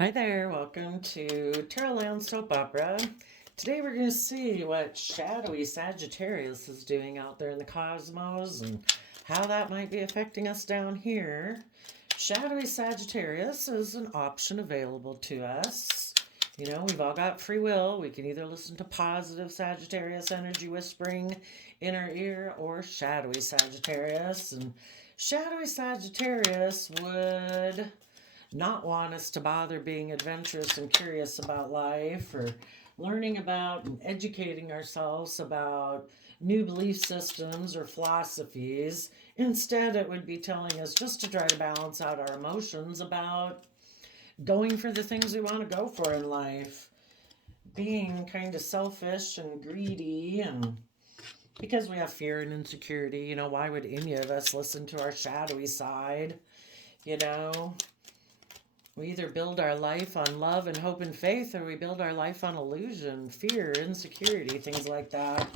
Hi there, welcome to Terraland Soap Opera. Today we're going to see what shadowy Sagittarius is doing out there in the cosmos and how that might be affecting us down here. Shadowy Sagittarius is an option available to us. You know, we've all got free will. We can either listen to positive Sagittarius energy whispering in our ear or shadowy Sagittarius. And shadowy Sagittarius would not want us to bother being adventurous and curious about life or learning about and educating ourselves about new belief systems or philosophies. Instead, it would be telling us just to try to balance out our emotions about going for the things we want to go for in life, being kind of selfish and greedy, and because we have fear and insecurity, why would any of us listen to our shadowy side? You know, we either build our life on love and hope and faith, or we build our life on illusion, fear, insecurity, things like that.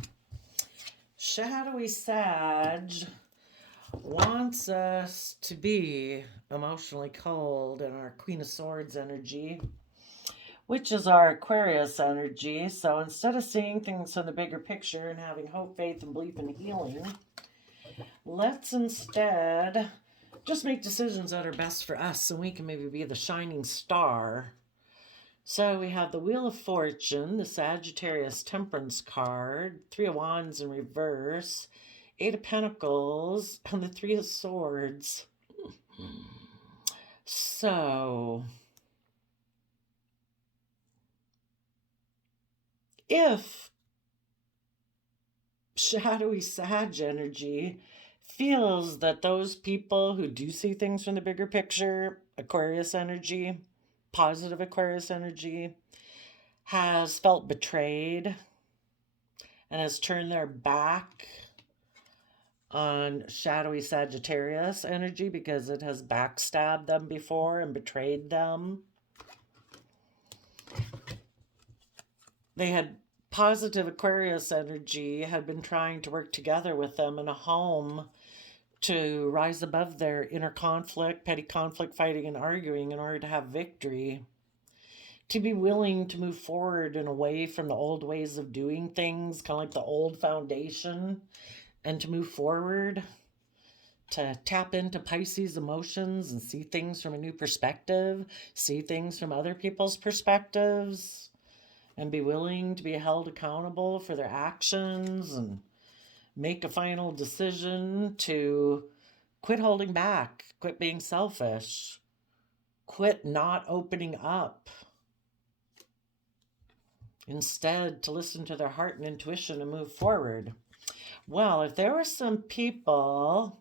Shadowy Sag wants us to be emotionally cold in our Queen of Swords energy, which is our Aquarius energy. So instead of seeing things in the bigger picture and having hope, faith, and belief in healing, let's instead just make decisions that are best for us so we can maybe be the shining star. So we have the Wheel of Fortune, the Sagittarius Temperance card, Three of Wands in reverse, Eight of Pentacles, and the Three of Swords. So if shadowy Sag energy feels that those people who do see things from the bigger picture, Aquarius energy, positive Aquarius energy, has felt betrayed and has turned their back on shadowy Sagittarius energy because it has backstabbed them before and betrayed them. They had positive Aquarius energy had been trying to work together with them in a home to rise above their inner conflict, petty conflict, fighting and arguing in order to have victory. To be willing to move forward and away from the old ways of doing things, kind of like the old foundation, and to move forward, to tap into Pisces emotions and see things from a new perspective, see things from other people's perspectives, and be willing to be held accountable for their actions and make a final decision to quit holding back, quit being selfish, quit not opening up. Instead, to listen to their heart and intuition and move forward. Well, if there were some people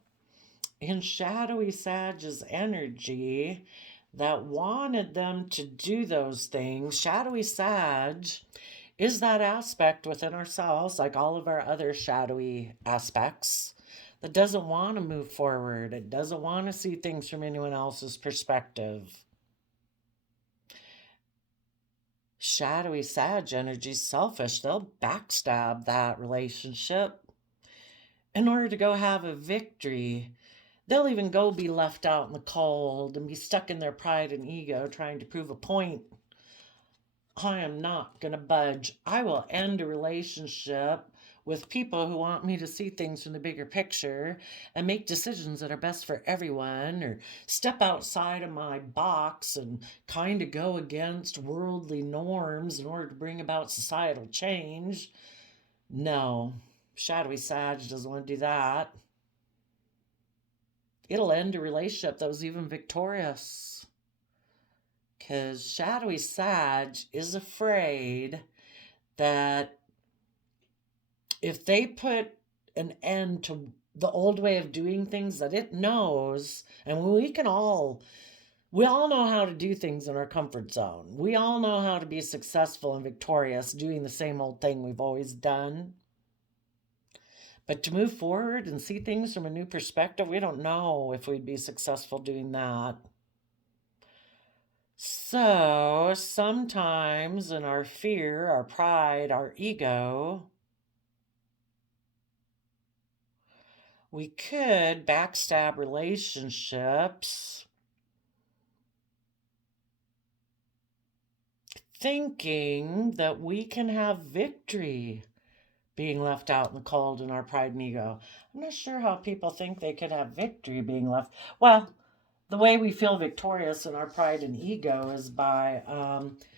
in shadowy Sag's energy that wanted them to do those things, shadowy Sag is that aspect within ourselves, like all of our other shadowy aspects, that doesn't want to move forward. It doesn't want to see things from anyone else's perspective. Shadowy Sag energy is selfish. They'll backstab that relationship in order to go have a victory. They'll even go be left out in the cold and be stuck in their pride and ego trying to prove a point. I am not going to budge. I will end a relationship with people who want me to see things from the bigger picture and make decisions that are best for everyone, or step outside of my box and kind of go against worldly norms in order to bring about societal change. No, shadowy Sag doesn't want to do that. It'll end a relationship that was even victorious. Because shadowy Sag is afraid that if they put an end to the old way of doing things that it knows, and we all know how to do things in our comfort zone. We all know how to be successful and victorious doing the same old thing we've always done. But to move forward and see things from a new perspective, we don't know if we'd be successful doing that. So sometimes in our fear, our pride, our ego, we could backstab relationships thinking that we can have victory being left out in the cold in our pride and ego. I'm not sure how people think they could have victory being left. Well, the way we feel victorious in our pride and ego is by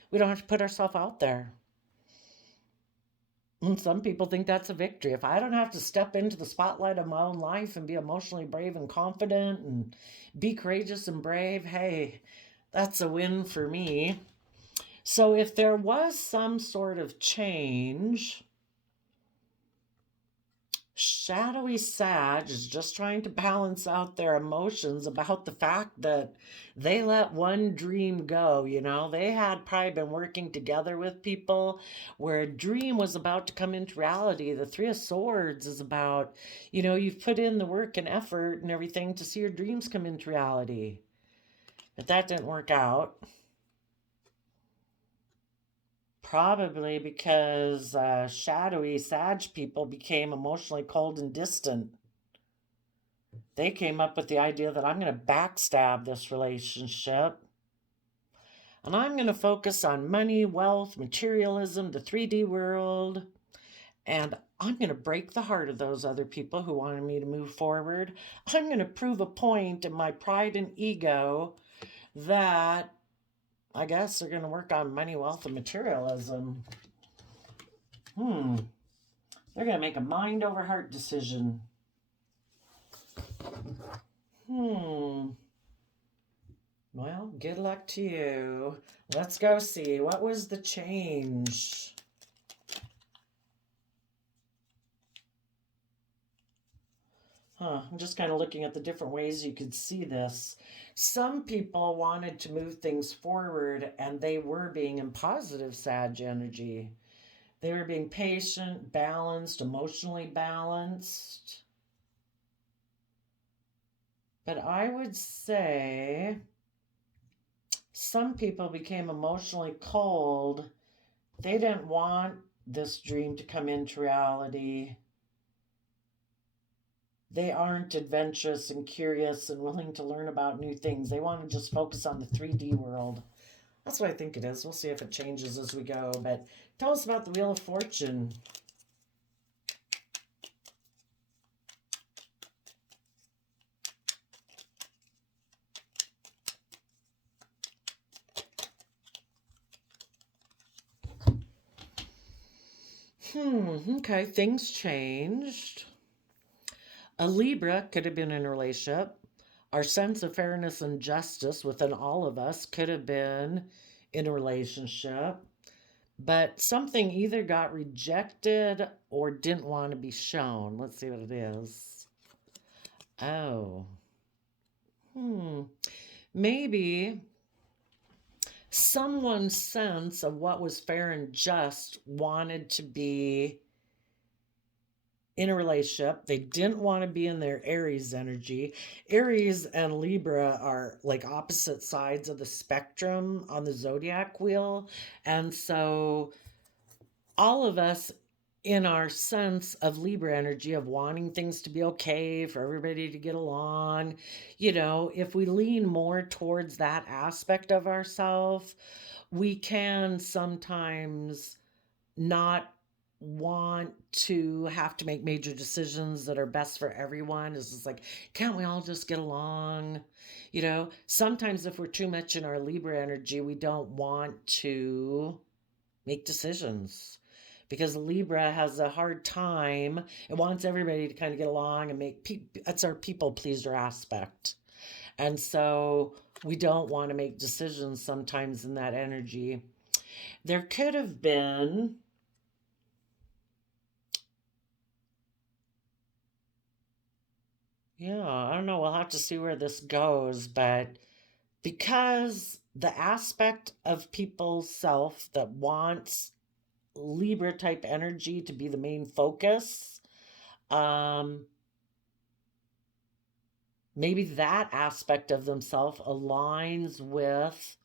we don't have to put ourselves out there. And some people think that's a victory. If I don't have to step into the spotlight of my own life and be emotionally brave and confident and be courageous and brave, hey, that's a win for me. So if there was some sort of change, shadowy Sag is just trying to balance out their emotions about the fact that they let one dream go. They had probably been working together with people where a dream was about to come into reality. The Three of Swords is about, you've put in the work and effort and everything to see your dreams come into reality. But that didn't work out. Probably because shadowy Sag people became emotionally cold and distant. They came up with the idea that I'm going to backstab this relationship. And I'm going to focus on money, wealth, materialism, the 3D world. And I'm going to break the heart of those other people who wanted me to move forward. I'm going to prove a point in my pride and ego that I guess they're going to work on money, wealth, and materialism. They're going to make a mind over heart decision. Well, good luck to you. Let's go see. What was the change? I'm just kind of looking at the different ways you could see this. Some people wanted to move things forward and they were being in positive Sag energy. They were being patient, balanced, emotionally balanced. But I would say some people became emotionally cold. They didn't want this dream to come into reality. They aren't adventurous and curious and willing to learn about new things. They want to just focus on the 3D world. That's what I think it is. We'll see if it changes as we go. But tell us about the Wheel of Fortune. Okay, things changed. A Libra could have been in a relationship. Our sense of fairness and justice within all of us could have been in a relationship. But something either got rejected or didn't want to be shown. Let's see what it is. Oh. Maybe someone's sense of what was fair and just wanted to be in a relationship. They didn't want to be in their Aries energy. Aries and Libra are like opposite sides of the spectrum on the zodiac wheel. And so all of us in our sense of Libra energy of wanting things to be okay, for everybody to get along, if we lean more towards that aspect of ourselves, we can sometimes not want to have to make major decisions that are best for everyone. It's just like, can't we all just get along? Sometimes if we're too much in our Libra energy, we don't want to make decisions because Libra has a hard time. It wants everybody to kind of get along and that's our people pleaser aspect. And so we don't want to make decisions sometimes in that energy. There could have been I don't know. We'll have to see where this goes. But because the aspect of people's self that wants Libra type energy to be the main focus, maybe that aspect of themselves aligns with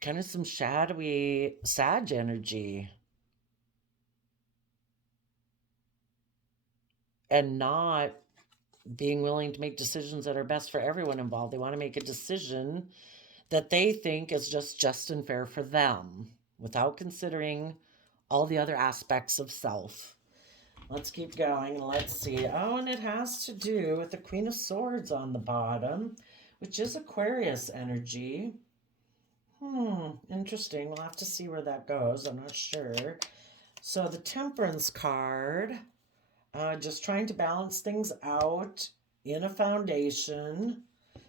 kind of some shadowy Sag energy and not being willing to make decisions that are best for everyone involved. They want to make a decision that they think is just and fair for them without considering all the other aspects of self. Let's keep going and let's see. Oh, and it has to do with the Queen of Swords on the bottom, which is Aquarius energy. Interesting. We'll have to see where that goes. I'm not sure. So the Temperance card, just trying to balance things out in a foundation,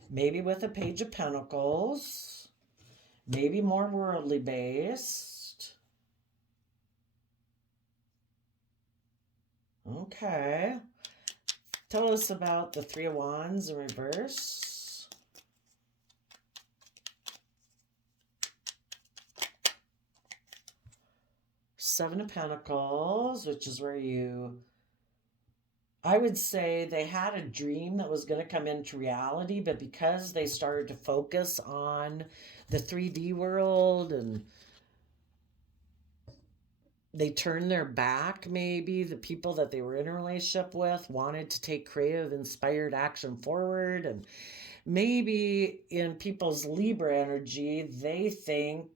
maybe with a Page of Pentacles, maybe more worldly based. Okay. Tell us about the Three of Wands in reverse. Seven of Pentacles, which is where I would say they had a dream that was going to come into reality, but because they started to focus on the 3D world and they turned their back, maybe the people that they were in a relationship with wanted to take creative, inspired action forward. And maybe in people's Libra energy, they think,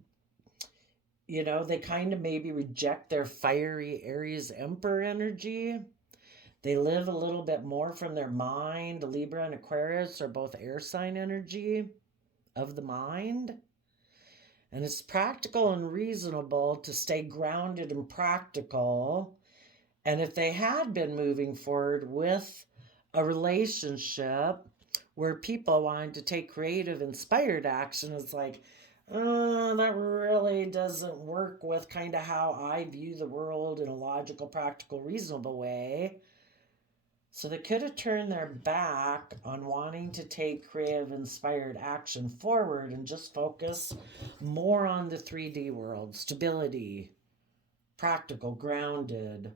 they kind of maybe reject their fiery Aries Emperor energy. They live a little bit more from their mind. Libra and Aquarius are both air sign energy of the mind. And it's practical and reasonable to stay grounded and practical. And if they had been moving forward with a relationship where people wanted to take creative, inspired action, it's like, that really doesn't work with kind of how I view the world in a logical, practical, reasonable way. So they could have turned their back on wanting to take creative, inspired action forward and just focus more on the 3D world, stability, practical, grounded.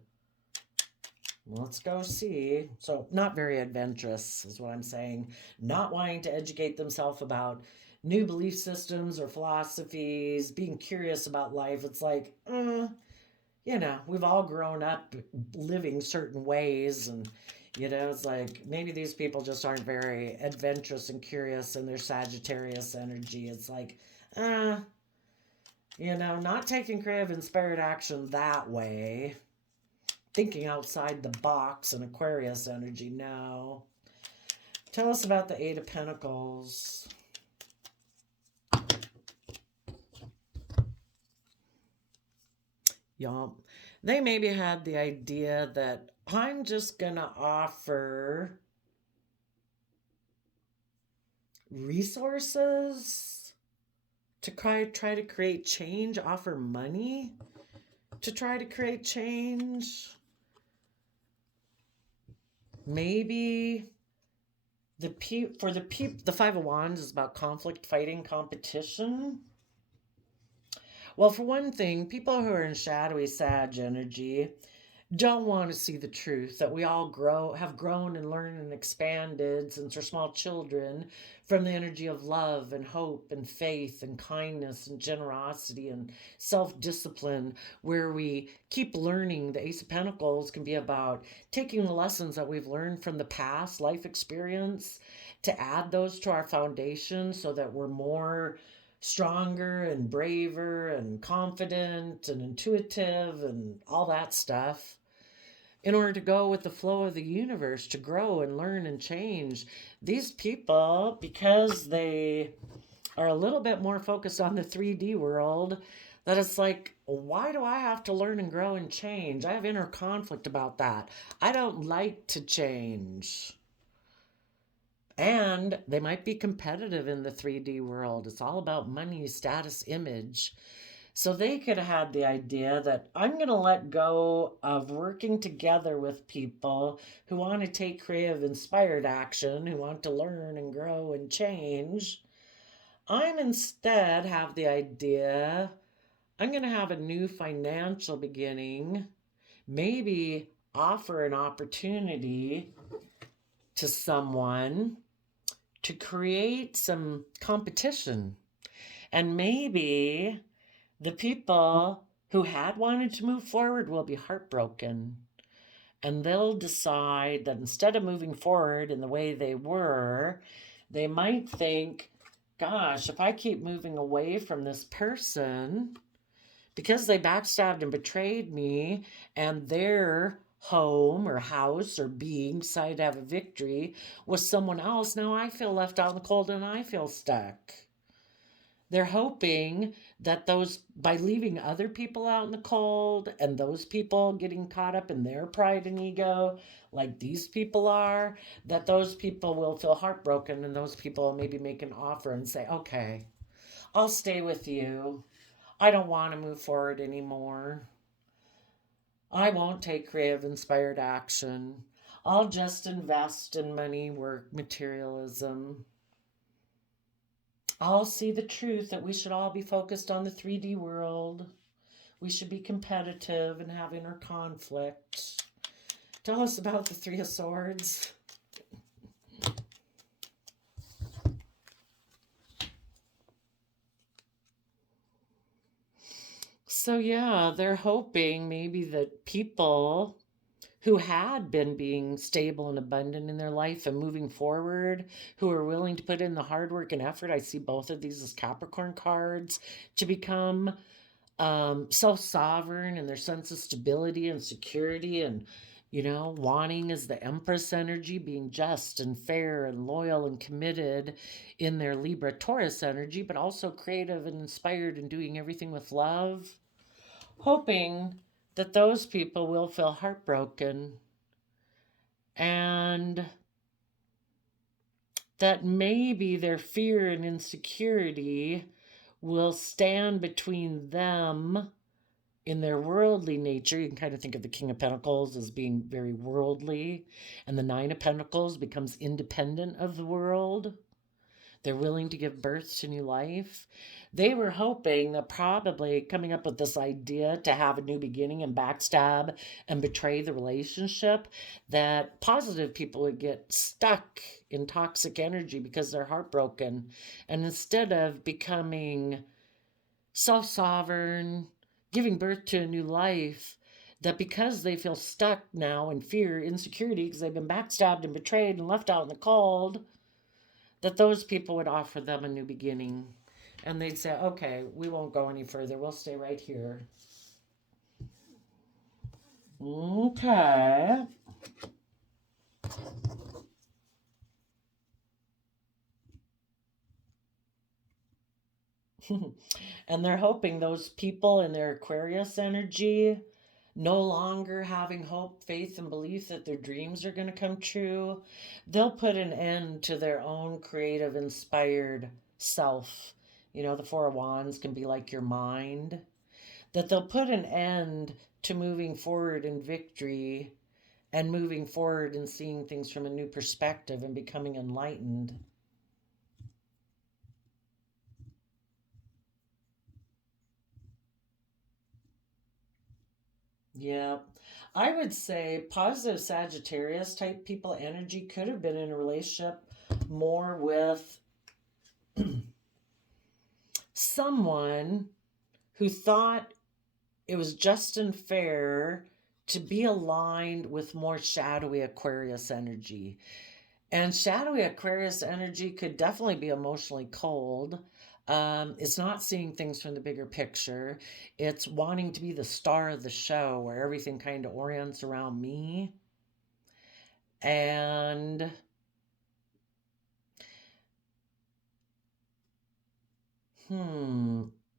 Let's go see. So not very adventurous is what I'm saying. Not wanting to educate themselves about new belief systems or philosophies, being curious about life. It's like, we've all grown up living certain ways, and it's like maybe these people just aren't very adventurous and curious in their Sagittarius energy. It's like, not taking creative, inspired action that way. Thinking outside the box and Aquarius energy, no. Tell us about the Eight of Pentacles. Y'all, they maybe had the idea that I'm just going to offer resources to try to create change, offer money to try to create change. Maybe the Five of Wands is about conflict, fighting, competition. Well, for one thing, people who are in shadowy Sag energy don't want to see the truth that we all have grown and learned and expanded since we're small children from the energy of love and hope and faith and kindness and generosity and self-discipline, where we keep learning. The Ace of Pentacles can be about taking the lessons that we've learned from the past life experience to add those to our foundation so that we're more stronger and braver and confident and intuitive and all that stuff in order to go with the flow of the universe, to grow and learn and change. These people, because they are a little bit more focused on the 3D world, that it's like, why do I have to learn and grow and change? I have inner conflict about that. I don't like to change. And they might be competitive in the 3D world. It's all about money, status, image. So they could have had the idea that I'm going to let go of working together with people who want to take creative, inspired action, who want to learn and grow and change. I'm instead have the idea I'm going to have a new financial beginning, maybe offer an opportunity to someone to create some competition. And maybe the people who had wanted to move forward will be heartbroken. And they'll decide that instead of moving forward in the way they were, they might think gosh, if I keep moving away from this person because they backstabbed and betrayed me, and their home or house or being decided to have a victory with someone else, now I feel left out in the cold and I feel stuck. They're hoping that those, by leaving other people out in the cold and those people getting caught up in their pride and ego, like these people are, that those people will feel heartbroken and those people will maybe make an offer and say, okay, I'll stay with you. I don't want to move forward anymore. I won't take creative, inspired action. I'll just invest in money, work, materialism. I'll see the truth that we should all be focused on the 3D world. We should be competitive and have inner conflict. Tell us about the Three of Swords. So, yeah, they're hoping maybe that people who had been being stable and abundant in their life and moving forward, who are willing to put in the hard work and effort. I see both of these as Capricorn cards, to become self-sovereign in their sense of stability and security, and wanting is the Empress energy, being just and fair and loyal and committed in their Libra Taurus energy, but also creative and inspired and doing everything with love, hoping that those people will feel heartbroken and that maybe their fear and insecurity will stand between them in their worldly nature. You can kind of think of the King of Pentacles as being very worldly, and the Nine of Pentacles becomes independent of the world. They're willing to give birth to new life. They were hoping that probably coming up with this idea to have a new beginning and backstab and betray the relationship, that positive people would get stuck in toxic energy because they're heartbroken. And instead of becoming self-sovereign, giving birth to a new life, that because they feel stuck now in fear, insecurity, because they've been backstabbed and betrayed and left out in the cold, that those people would offer them a new beginning. And they'd say, okay, we won't go any further. We'll stay right here. Okay. And they're hoping those people in their Aquarius energy, no longer having hope, faith, and belief that their dreams are going to come true, they'll put an end to their own creative, inspired self. The Four of Wands can be like your mind. That they'll put an end to moving forward in victory and moving forward and seeing things from a new perspective and becoming enlightened. Yeah. I would say positive Sagittarius type people energy could have been in a relationship more with someone who thought it was just and fair to be aligned with more shadowy Aquarius energy. And shadowy Aquarius energy could definitely be emotionally cold. It's not seeing things from the bigger picture. It's wanting to be the star of the show where everything kind of orients around me. And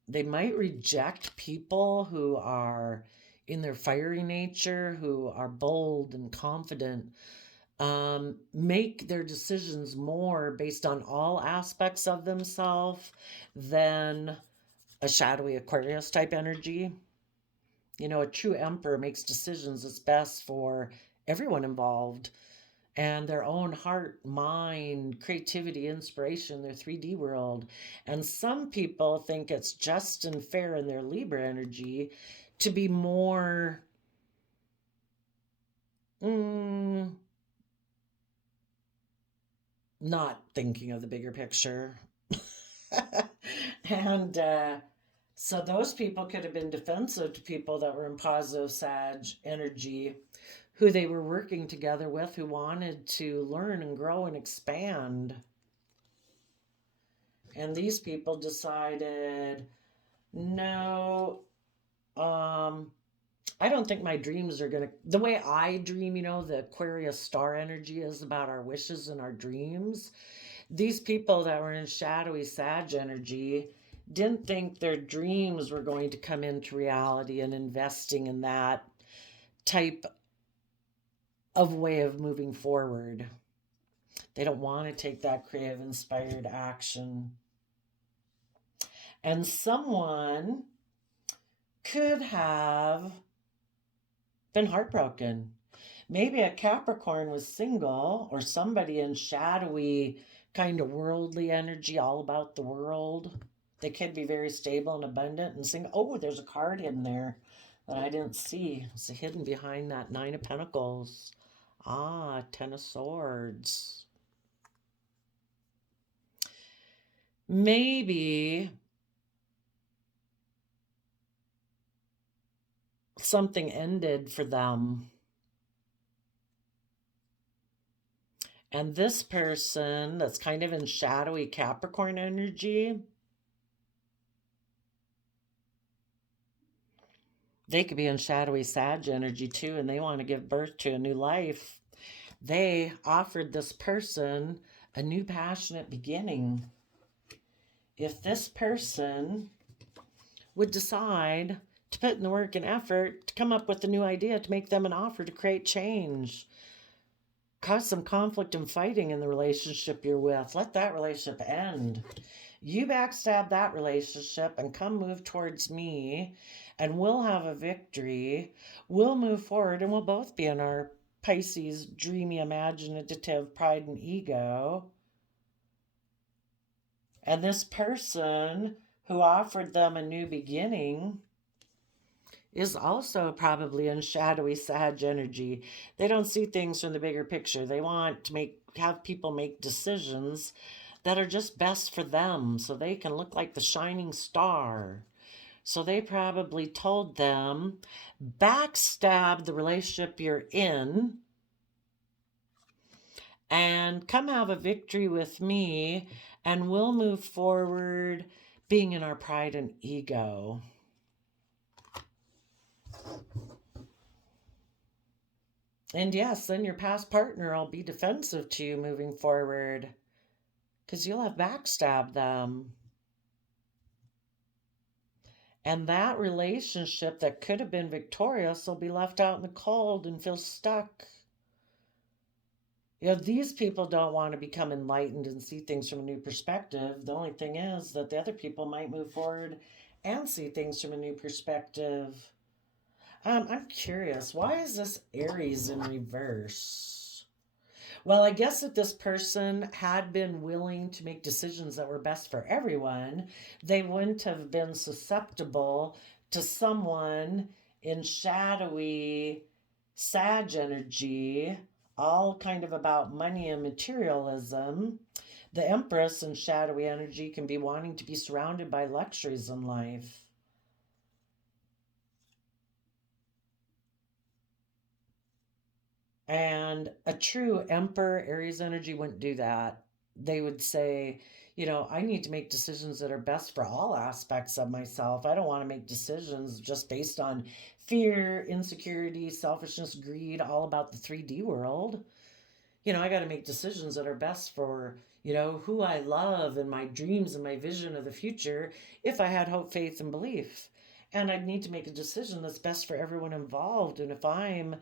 they might reject people who are in their fiery nature, who are bold and confident, make their decisions more based on all aspects of themselves than a shadowy Aquarius type energy. A true emperor makes decisions that's best for everyone involved and their own heart, mind, creativity, inspiration, their 3D world. And some people think it's just and fair in their Libra energy to be more not thinking of the bigger picture. And so those people could have been defensive to people that were in positive Sag energy, who they were working together with, who wanted to learn and grow and expand. And these people decided, no, I don't think my dreams are going to, the way I dream, the Aquarius star energy is about our wishes and our dreams. These people that were in shadowy Sag energy didn't think their dreams were going to come into reality, and investing in that type of way of moving forward. They don't want to take that creative, inspired action. And someone could have been heartbroken. Maybe a Capricorn was single, or somebody in shadowy, kind of worldly energy, all about the world. They could be very stable and abundant and single. Oh, there's a card hidden there that I didn't see. It's hidden behind that Nine of Pentacles. Ah, Ten of Swords. Maybe something ended for them. And this person that's kind of in shadowy Capricorn energy, they could be in shadowy Sag energy too, and they want to give birth to a new life. They offered this person a new passionate beginning. If this person would decide to put in the work and effort to come up with a new idea to make them an offer to create change, cause some conflict and fighting in the relationship you're with, let that relationship end. You backstab that relationship and come move towards me, and we'll have a victory. We'll move forward, and we'll both be in our Pisces, dreamy, imaginative pride and ego. And this person who offered them a new beginning is also probably in shadowy Sag energy. They don't see things from the bigger picture. They want to have people make decisions that are just best for them so they can look like the shining star. So they probably told them, backstab the relationship you're in and come have a victory with me, and we'll move forward being in our pride and ego. And yes, then your past partner will be defensive to you moving forward because you'll have backstabbed them. And that relationship that could have been victorious will be left out in the cold and feel stuck. These people don't want to become enlightened and see things from a new perspective. The only thing is that the other people might move forward and see things from a new perspective. I'm curious, why is this Aries in reverse? Well, I guess if this person had been willing to make decisions that were best for everyone, they wouldn't have been susceptible to someone in shadowy Sag energy, all kind of about money and materialism. The Empress in shadowy energy can be wanting to be surrounded by luxuries in life. And a true Emperor Aries energy wouldn't do that. They would say, I need to make decisions that are best for all aspects of myself. I don't want to make decisions just based on fear, insecurity, selfishness, greed, all about the 3D world. I got to make decisions that are best for, who I love and my dreams and my vision of the future if I had hope, faith, and belief. And I'd need to make a decision that's best for everyone involved. And if I'm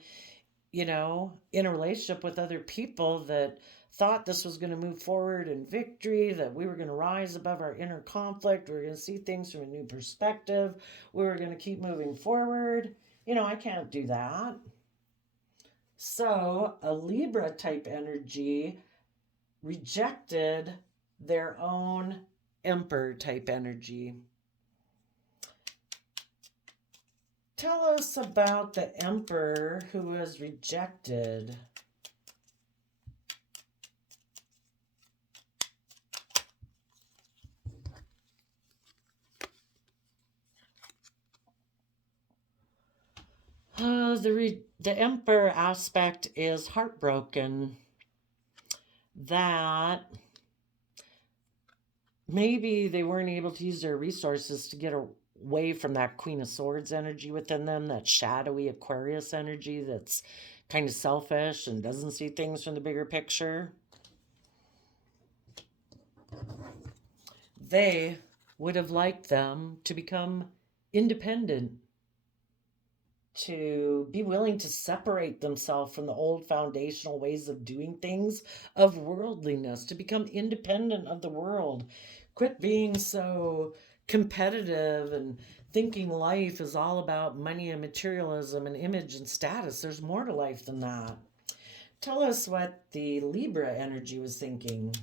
in a relationship with other people that thought this was going to move forward in victory, that we were going to rise above our inner conflict, we were going to see things from a new perspective, we were going to keep moving forward. I can't do that. So a Libra type energy rejected their own Emperor type energy. Tell us about the Emperor who was rejected. The Emperor aspect is heartbroken that maybe they weren't able to use their resources to get away from that Queen of Swords energy within them, that shadowy Aquarius energy that's kind of selfish and doesn't see things from the bigger picture. They would have liked them to become independent, to be willing to separate themselves from the old foundational ways of doing things, of worldliness, to become independent of the world. Quit being so competitive and thinking life is all about money and materialism and image and status. There's more to life than that. Tell us what the Libra energy was thinking.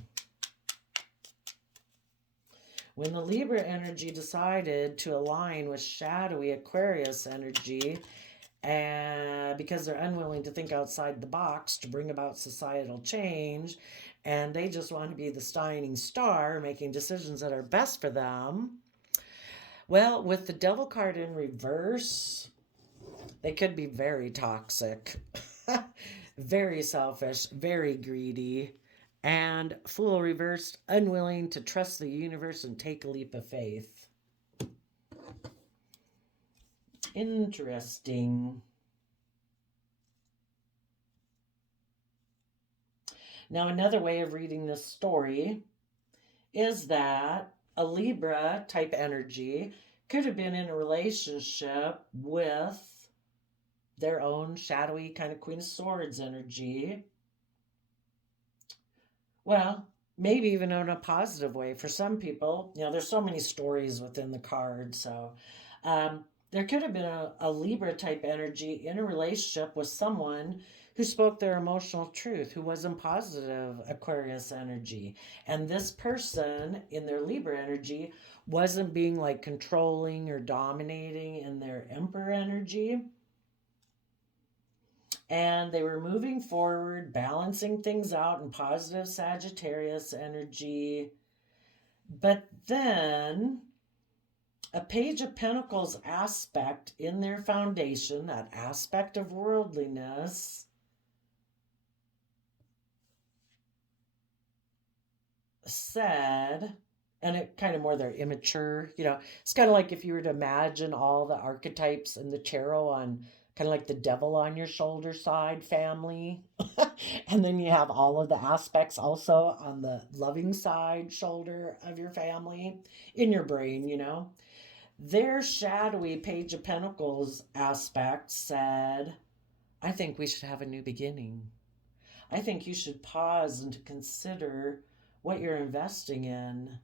When the Libra energy decided to align with shadowy Aquarius energy, and because they're unwilling to think outside the box to bring about societal change, and they just want to be the shining star, making decisions that are best for them. Well, with the Devil card in reverse, they could be very toxic, very selfish, very greedy, and Fool reversed, unwilling to trust the universe and take a leap of faith. Interesting. Now, another way of reading this story is that a Libra type energy could have been in a relationship with their own shadowy kind of Queen of Swords energy. Well, maybe even in a positive way for some people. There's so many stories within the card. So there could have been a Libra type energy in a relationship with someone who spoke their emotional truth, who was in positive Aquarius energy. And this person in their Libra energy wasn't being like controlling or dominating in their Emperor energy. And they were moving forward, balancing things out in positive Sagittarius energy. But then a Page of Pentacles aspect in their foundation, that aspect of worldliness, said, and it kind of more they're immature, it's kind of like if you were to imagine all the archetypes in the tarot on kind of like the devil on your shoulder side family. And then you have all of the aspects also on the loving side shoulder of your family in your brain. Their shadowy Page of Pentacles aspect said, I think we should have a new beginning. I think you should pause and to consider what you're investing in.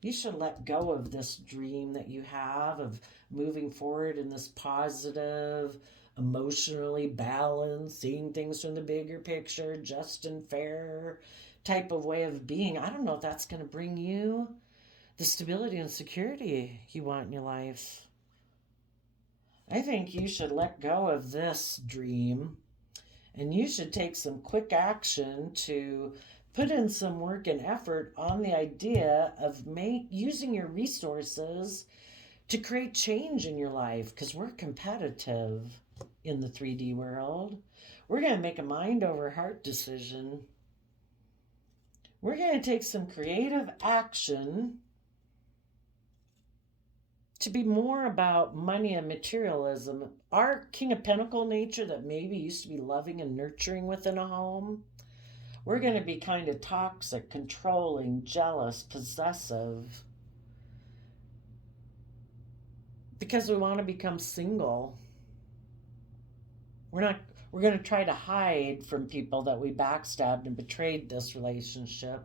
You should let go of this dream that you have of moving forward in this positive, emotionally balanced, seeing things from the bigger picture, just and fair type of way of being. I don't know if that's going to bring you the stability and security you want in your life. I think you should let go of this dream and you should take some quick action to put in some work and effort on the idea of using your resources to create change in your life, because we're competitive in the 3D world. We're going to make a mind over heart decision. We're going to take some creative action to be more about money and materialism. Our King of Pentacle nature that maybe used to be loving and nurturing within a home, we're going to be kind of toxic, controlling, jealous, possessive, because we want to become single. We're going to try to hide from people that we backstabbed and betrayed this relationship.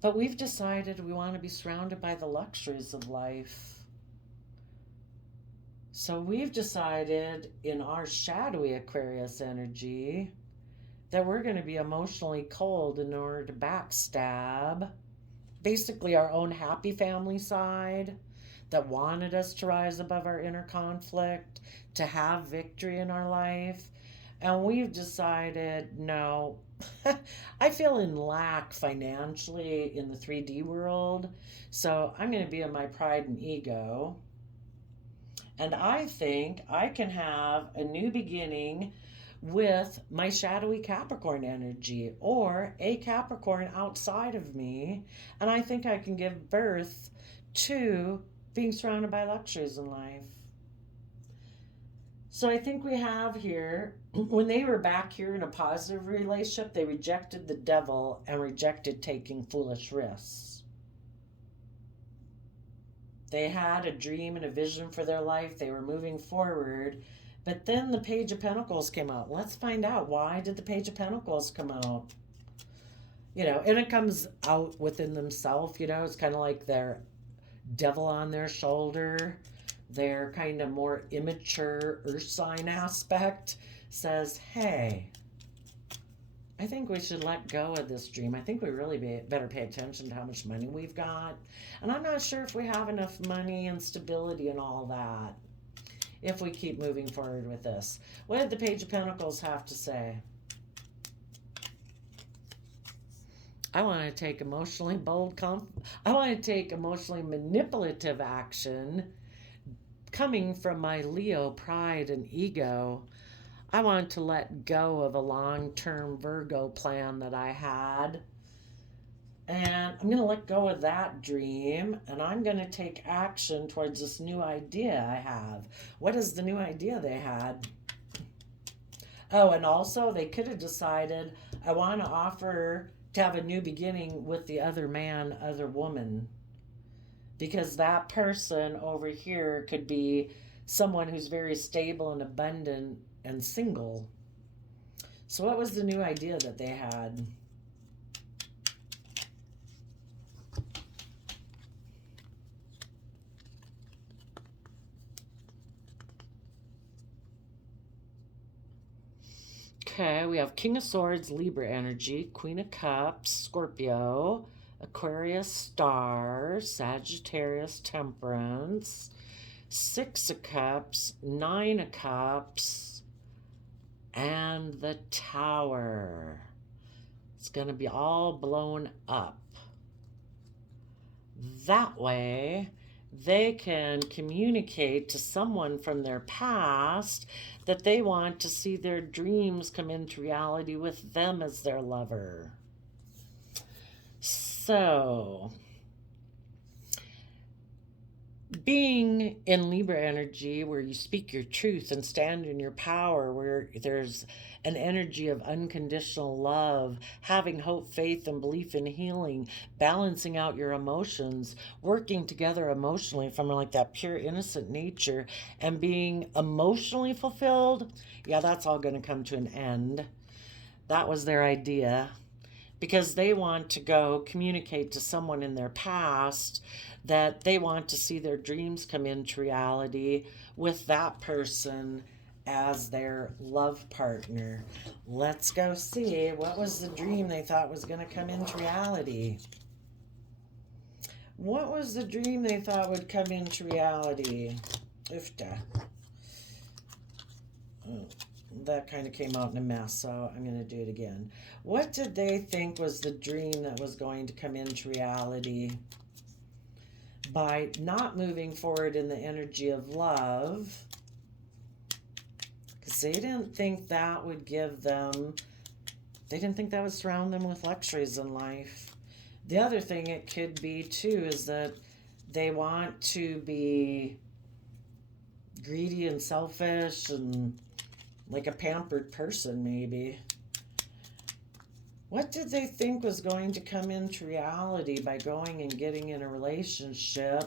But we've decided we want to be surrounded by the luxuries of life. So we've decided in our shadowy Aquarius energy that we're going to be emotionally cold in order to backstab basically our own happy family side that wanted us to rise above our inner conflict, to have victory in our life. And we've decided, no, I feel in lack financially in the 3D world, so I'm going to be in my pride and ego. And I think I can have a new beginning with my shadowy Capricorn energy or a Capricorn outside of me. And I think I can give birth to being surrounded by luxuries in life. So I think we have here, when they were back here in a positive relationship, they rejected the devil and rejected taking foolish risks. They had a dream and a vision for their life. They were moving forward. But then the Page of Pentacles came out. Let's find out, why did the Page of Pentacles come out? And it comes out within themselves. It's kind of like their devil on their shoulder. Their kind of more immature earth sign aspect says, hey, I think we should let go of this dream. I think we really better pay attention to how much money we've got. And I'm not sure if we have enough money and stability and all that if we keep moving forward with this. What did the Page of Pentacles have to say? I want to take emotionally I want to take emotionally manipulative action coming from my Leo pride and ego. I want to let go of a long-term Virgo plan that I had. And I'm going to let go of that dream, and I'm going to take action towards this new idea I have. What is the new idea they had? Oh, and also they could have decided, I want to offer to have a new beginning with the other man, other woman. Because that person over here could be someone who's very stable and abundant and single. So what was the new idea that they had? Okay, we have King of Swords, Libra energy, Queen of Cups, Scorpio, Aquarius, Star, Sagittarius, Temperance, Six of Cups, Nine of Cups, and the Tower. It's going to be all blown up. That way, they can communicate to someone from their past that they want to see their dreams come into reality with them as their lover. So, being in Libra energy, where you speak your truth and stand in your power, where there's an energy of unconditional love, having hope, faith, and belief in healing, balancing out your emotions, working together emotionally from like that pure innocent nature, and being emotionally fulfilled, yeah, that's all going to come to an end. That was their idea. Because they want to go communicate to someone in their past that they want to see their dreams come into reality with that person as their love partner. Let's go see what was the dream they thought was going to come into reality. What was the dream they thought would come into reality? Oofta. Oh, that kind of came out in a mess, so I'm going to do it again. What did they think was the dream that was going to come into reality by not moving forward in the energy of love? Because they didn't think that would give them, they didn't think that would surround them with luxuries in life. The other thing it could be too is that they want to be greedy and selfish and like a pampered person, maybe. What did they think was going to come into reality by going and getting in a relationship,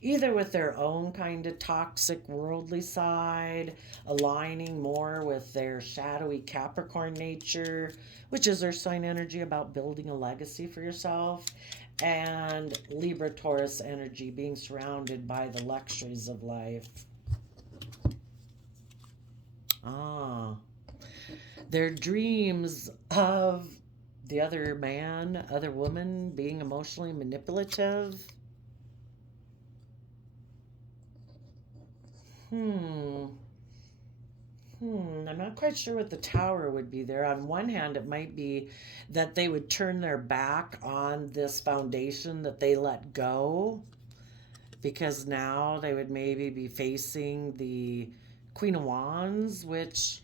either with their own kind of toxic worldly side, aligning more with their shadowy Capricorn nature, which is their sign energy about building a legacy for yourself, and Libra Taurus energy, being surrounded by the luxuries of life. Their dreams of the other man, other woman being emotionally manipulative. I'm not quite sure what the Tower would be there. On one hand, it might be that they would turn their back on this foundation that they let go, because now they would maybe be facing the Queen of Wands, which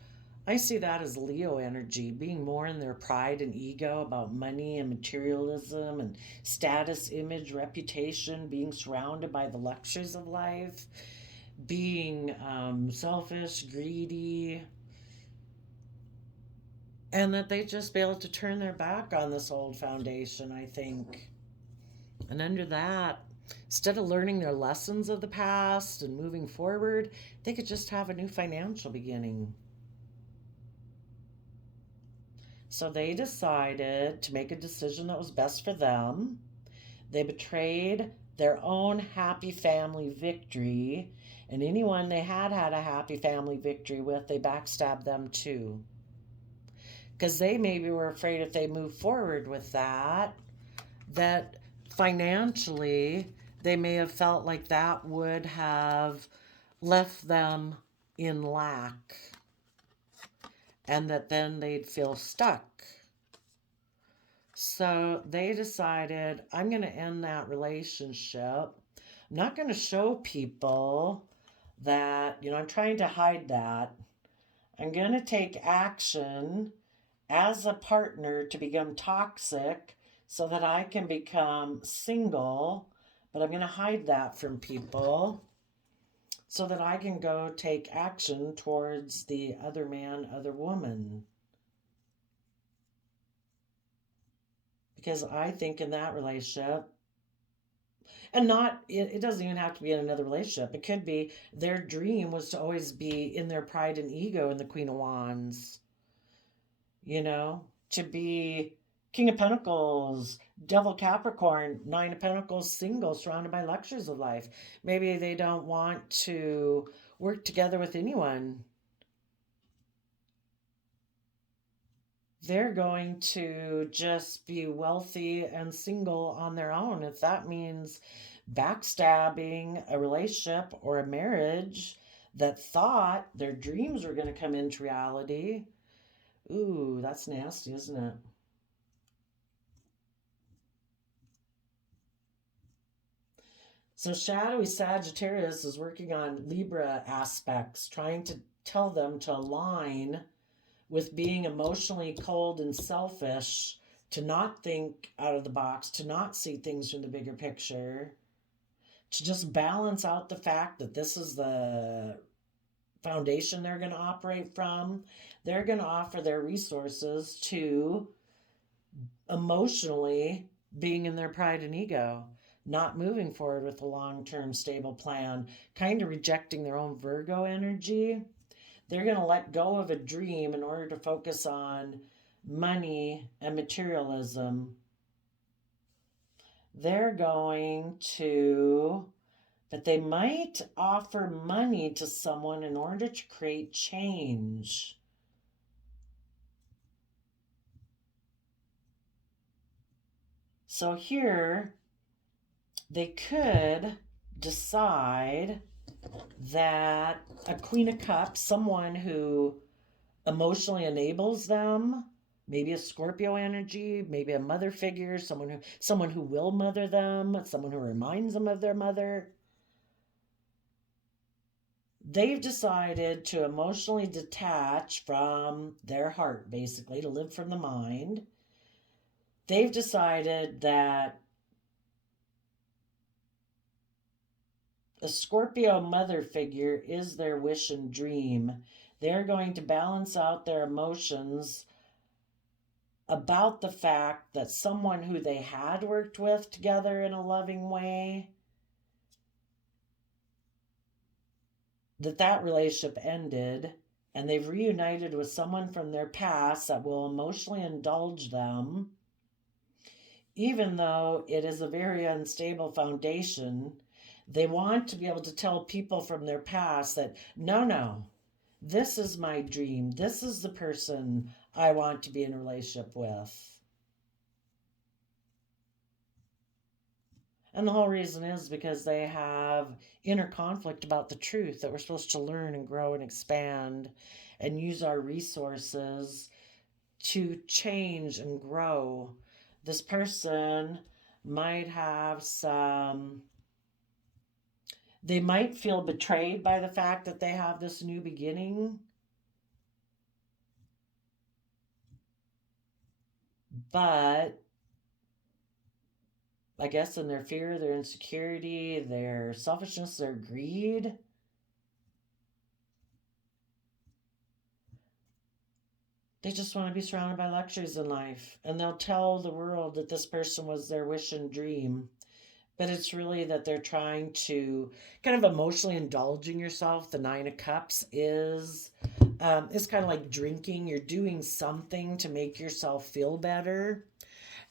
I see that as Leo energy, being more in their pride and ego about money and materialism and status, image, reputation, being surrounded by the luxuries of life, being selfish, greedy, and that they just be able to turn their back on this old foundation, I think. And under that, instead of learning their lessons of the past and moving forward, they could just have a new financial beginning. So they decided to make a decision that was best for them. They betrayed their own happy family victory, and anyone they had a happy family victory with, they backstabbed them too. Because they maybe were afraid if they moved forward with that financially they may have felt like that would have left them in lack and that then they'd feel stuck. So they decided, I'm going to end that relationship. I'm not going to show people that, I'm trying to hide that. I'm going to take action as a partner to become toxic so that I can become single, but I'm going to hide that from people so that I can go take action towards the other man, other woman. Because I think in that relationship, and not, it doesn't even have to be in another relationship. It could be their dream was to always be in their pride and ego in the Queen of Wands, to be King of Pentacles, Devil Capricorn, Nine of Pentacles, single, surrounded by luxuries of life. Maybe they don't want to work together with anyone. They're going to just be wealthy and single on their own. If that means backstabbing a relationship or a marriage that thought their dreams were going to come into reality, ooh, that's nasty, isn't it? So shadowy Sagittarius is working on Libra aspects, trying to tell them to align with being emotionally cold and selfish, to not think out of the box, to not see things from the bigger picture, to just balance out the fact that this is the foundation they're going to operate from. They're going to offer their resources to emotionally being in their pride and ego, not moving forward with a long-term stable plan, kind of rejecting their own Virgo energy. They're going to let go of a dream in order to focus on money and materialism. They're going to, but they might offer money to someone in order to create change. So here, they could decide that a Queen of Cups, someone who emotionally enables them, maybe a Scorpio energy, maybe a mother figure, someone who will mother them, someone who reminds them of their mother. They've decided to emotionally detach from their heart, basically, to live from the mind. They've decided that a Scorpio mother figure is their wish and dream. They're going to balance out their emotions about the fact that someone who they had worked with together in a loving way, that relationship ended, and they've reunited with someone from their past that will emotionally indulge them, even though it is a very unstable foundation. They want to be able to tell people from their past that, no, this is my dream. This is the person I want to be in a relationship with. And the whole reason is because they have inner conflict about the truth that we're supposed to learn and grow and expand and use our resources to change and grow. This person might have they might feel betrayed by the fact that they have this new beginning. But I guess in their fear, their insecurity, their selfishness, their greed, they just want to be surrounded by luxuries in life. And they'll tell the world that this person was their wish and dream. But it's really that they're trying to kind of emotionally indulging yourself. The Nine of Cups is it's kind of like drinking. You're doing something to make yourself feel better.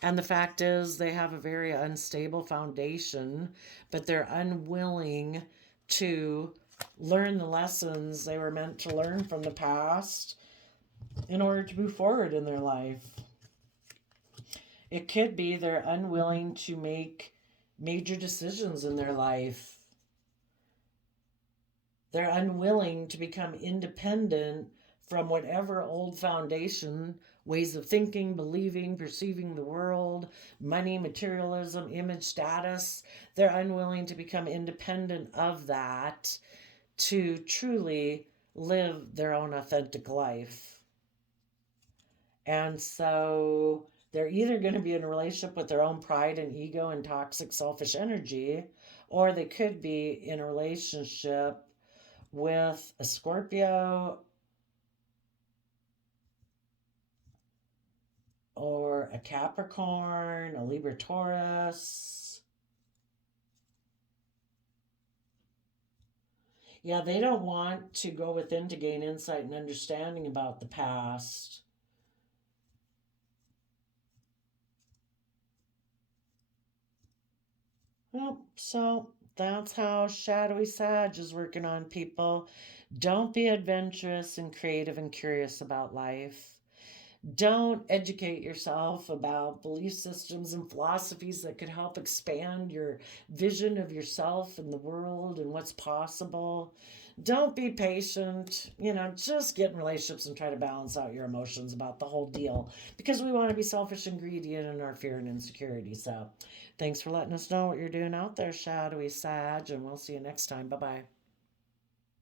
And the fact is, they have a very unstable foundation, but they're unwilling to learn the lessons they were meant to learn from the past in order to move forward in their life. It could be they're unwilling to make major decisions in their life. They're unwilling to become independent from whatever old foundation, ways of thinking, believing, perceiving the world, money, materialism, image, status. They're unwilling to become independent of that to truly live their own authentic life. And so they're either going to be in a relationship with their own pride and ego and toxic selfish energy, or they could be in a relationship with a Scorpio or a Capricorn, a Libra Taurus. Yeah, they don't want to go within to gain insight and understanding about the past. Well, so that's how shadowy Sag is working on people. Don't be adventurous and creative and curious about life. Don't educate yourself about belief systems and philosophies that could help expand your vision of yourself and the world and what's possible. Don't be patient. Just get in relationships and try to balance out your emotions about the whole deal because we want to be selfish and greedy in our fear and insecurity. So, thanks for letting us know what you're doing out there, shadowy Sag, and we'll see you next time. Bye bye.